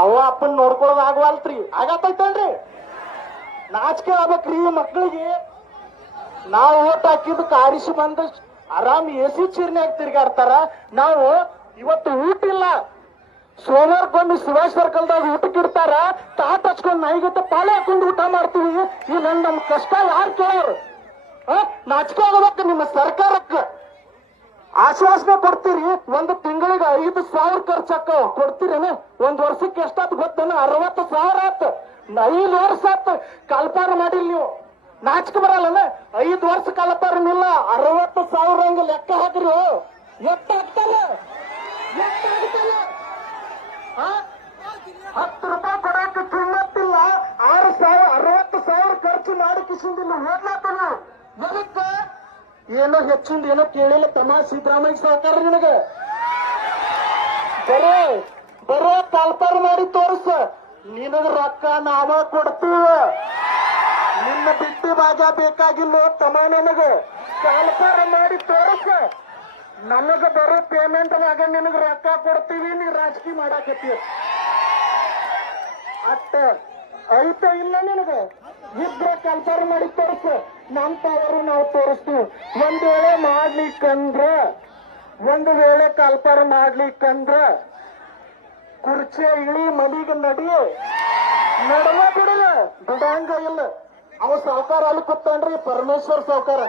ಅವ ಅಪ್ಪನ್ ನೋಡ್ಕೊಳ್ಳೋದ್ ಆಗವಲ್ತ್ರಿ. ಆಗತ್ತೈತಲ್ರಿ? ನಾಚಿಕೆ ಆಗ್ಬೇಕ್ರಿ ಮಕ್ಕಳಿಗೆ. ನಾವು ಓಟ್ ಹಾಕಿದ್ದು ಕಾರಿಸಿ ಬಂದ ಆರಾಮ್ ಎಸಿ ಚೀರ್ನ್ಯಾಗ ತಿರ್ಗಾಡ್ತಾರ. ನಾವು ಇವತ್ತು ಊಟ ಇಲ್ಲ, ಸೋಮವಾರಕ್ಕೊಮ್ಮೆ ಶಿವಾಜ್ ಸರ್ಕಲ್ದಾಗ ಊಟಕ್ಕೆ ಇಡ್ತಾರ. ತಾಟ್ ಹಚ್ಕೊಂಡ್ ನಾಯಿಗತ್ತ ಪಾಳೆ ಹಾಕೊಂಡು ಊಟ ಮಾಡ್ತೀವಿ. ಈ ನಮ್ ಕಷ್ಟ ಯಾರು ಕೇಳೋರು? ನಾಚಿಕೆ ಆಗಬೇಕು ನಿಮ್ಮ ಸರ್ಕಾರಕ್ಕೆ. ಆಶ್ವಾಸನೆ ಕೊಡ್ತೀರಿ, ಒಂದು ತಿಂಗಳಿಗೆ 5,000 ಖರ್ಚಾಕ ಕೊಡ್ತೀರೇನೆ? ಒಂದ್ ವರ್ಷಕ್ಕೆ ಎಷ್ಟಾತ್ ಗೊತ್ತೇನ? 60,000 ಆತ್. 5 ವರ್ಷ ಆತ್ ಕಲ್ಪಾರ ಮಾಡಿಲ್ಲ ನೀವು. ನಾಚಿಕೆ ಬರಲ್ಲನ? 5 ವರ್ಷ ಕಲ್ಪಾರನಿಲ್ಲ, 60,000 ಹಂಗ ಲೆಕ್ಕ ಹಾಕ್ರಿ. ಎಷ್ಟಾಗ್ತಲ್ಲ? 10 ರೂಪಾಯಿ ಕೊಡಕ್ಕೆ ಕಿಮ್ಮತ್ತಿಲ್ಲ. 60,000 ಖರ್ಚು ಮಾಡಿ ಕಿಸಿಂದಿಲ್ಲ. ಓದ್ಲಾತಲ್ಲ ಎದಕ್ಕ? ಏನೋ ಹೆಚ್ಚಿಂದ ಏನೋ ಕೇಳಿಲ್ಲ ತಮ್ಮ ಸಿದ್ದರಾಮಯ್ಯ ಸರ್ಕಾರ ನಿನಗ. ಬರೇ ಕಲ್ಪಾರ ಮಾಡಿ ತೋರಿಸ. ನಿನಗ ರೊಕ್ಕ ನಾವ ಕೊಡ್ತೀವ. ನಿನ್ನ ಬಿಟ್ಟಿ ಭಾಗ ಬೇಕಾಗಿಲ್ಲ ತಮ್ಮ. ನನಗ ಕಲ್ಪಾರ ಮಾಡಿ ತೋರಿಸ. ನನಗ ಬರೋ ಪೇಮೆಂಟ್ ನಾಗ ನಿನಗ ರೊಕ್ಕ ಕೊಡ್ತೀವಿ. ನೀ ರಾಜಕೀಯ ಮಾಡಾಕತ್ತೀವಿ ಅಷ್ಟ ಐತ ಇಲ್ಲ ನಿನಗ? ಇದ್ರೆ ಕಲ್ಪಾರ ಮಾಡಿ ತೋರಿಸ. ನಮ್ ಪವರು ನಾವು ತೋರಿಸ್ತೀವಿ. ಒಂದ್ ವೇಳೆ ಕಲ್ಪಾರ ಮಾಡ್ಲಿಕ್ಕಂದ್ರ ಕುರ್ಚಿ ಇಳಿ ಮನಿಗೆ ನಡವ ಬಿಡಲ್ಲ, ಬಿಡಂಗ ಇಲ್ಲ. ಅವ ಸಾವುಕಾರ ಅಲ್ಲಿ ಕೂತಾನ್ರಿ, ಪರಮೇಶ್ವರ್ ಸಾವುಕಾರ.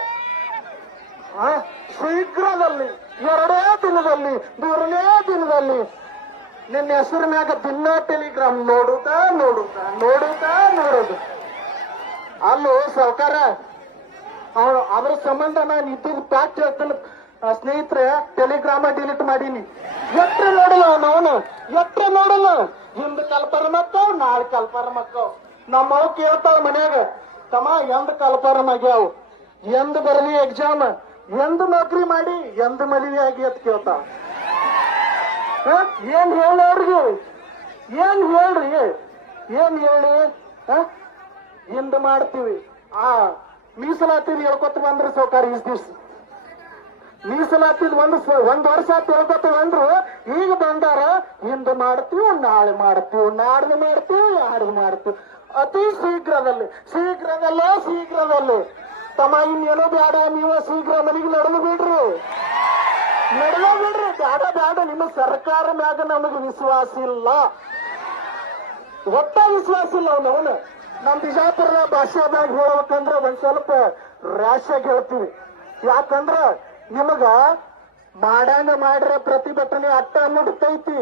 ಶೀಘ್ರದಲ್ಲಿ 2 ದಿನದಲ್ಲಿ 3ನೇ ದಿನದಲ್ಲಿ ನಿನ್ನ ಹೆಸರಿನಾಗ ದಿನ ಟೆಲಿಗ್ರಾಮ್ ನೋಡುದು. ಅಲ್ಲೋ ಸಾವುಕಾರ, ಅದ್ರ ಸಂಬಂಧ ನಾನು ಇದ್ದಿದ್ದು ಪ್ಯಾಕ್ ಹೇಳ್ತಾನೆ ಸ್ನೇಹಿತರೆ. ಟೆಲಿಗ್ರಾಮ ಡಿಲೀಟ್ ಮಾಡೀನಿ. ಎಟ್ರೆ ನೋಡಲ್ಲ ಹಿಂದ್ ಕಲ್ಪಾರ ಮಕ್ಕಳು, ನಾಳೆ ಕಲ್ಪಾರ ಮಕ್ಕಳು. ನಮ್ಮವ್ ಕೇಳ್ತಾವ ಮನ್ಯಾಗ, ತಮ್ಮ ಎಂದ್ ಕಲ್ಪಾರ ಆಗ್ಯಾವ, ಎಂದ್ ಬರಲಿ ಎಕ್ಸಾಮ್, ಎಂದ್ ನೌಕರಿ ಮಾಡಿ, ಎಂದ್ ಮದುವೆ ಆಗಿ ಅಂತ ಕೇಳ್ತಾವ. ಏನ್ ಹೇಳೋರ್ಗೆ? ಏನ್ ಹೇಳಿ? ಹಿಂದ್ ಮಾಡ್ತೀವಿ. ಮೀಸಲಾತಿದ್ ಹೇಳ್ಕೊತ ಬಂದ್ರಿ ಸಾವುಕಾರ. ಇಸ್ ದಿವ್ಸ ಮೀಸಲಾತಿದ್ ಒಂದ್ ವರ್ಷ ಹೇಳ್ಕೊತ ಬಂದ್ರು. ಈಗ ಬಂದಾರ ಹಿಂದ್ ಮಾಡ್ತೀವಿ, ನಾಳೆ ಮಾಡ್ತೀವಿ, ನಾಡ್ದು ಮಾಡ್ತೀವಿ. ಅತಿ ಶೀಘ್ರದಲ್ಲಿ ತಮ್ಮ ಇನ್ನೇನೋ ಬ್ಯಾಡ. ನೀವು ಶೀಘ್ರ ಮನೆಗೆ ನಡೆದು ಬಿಡ್ರಿ. ಬ್ಯಾಡ. ನಿಮ್ಮ ಸರ್ಕಾರ ಮ್ಯಾಗ ನಮಗೆ ವಿಶ್ವಾಸ ಇಲ್ಲ, ಒಟ್ಟ ವಿಶ್ವಾಸ ಇಲ್ಲ. ಅವನು ನಮ್ ಬಿಜಾಪುರದ ಭಾಷಾದಾಗ ಹೇಳ್ಬೇಕಂದ್ರೆ ಒಂದ್ ಸ್ವಲ್ಪ ರ್ಯಾಶಾಗಿ ಹೇಳ್ತೀವಿ. ಯಾಕಂದ್ರ ನಿಮಗ ಮಾಡ್ರೆ ಪ್ರತಿಭಟನೆ ಅಟ್ಟ ಮುಡ್ತೈತಿ.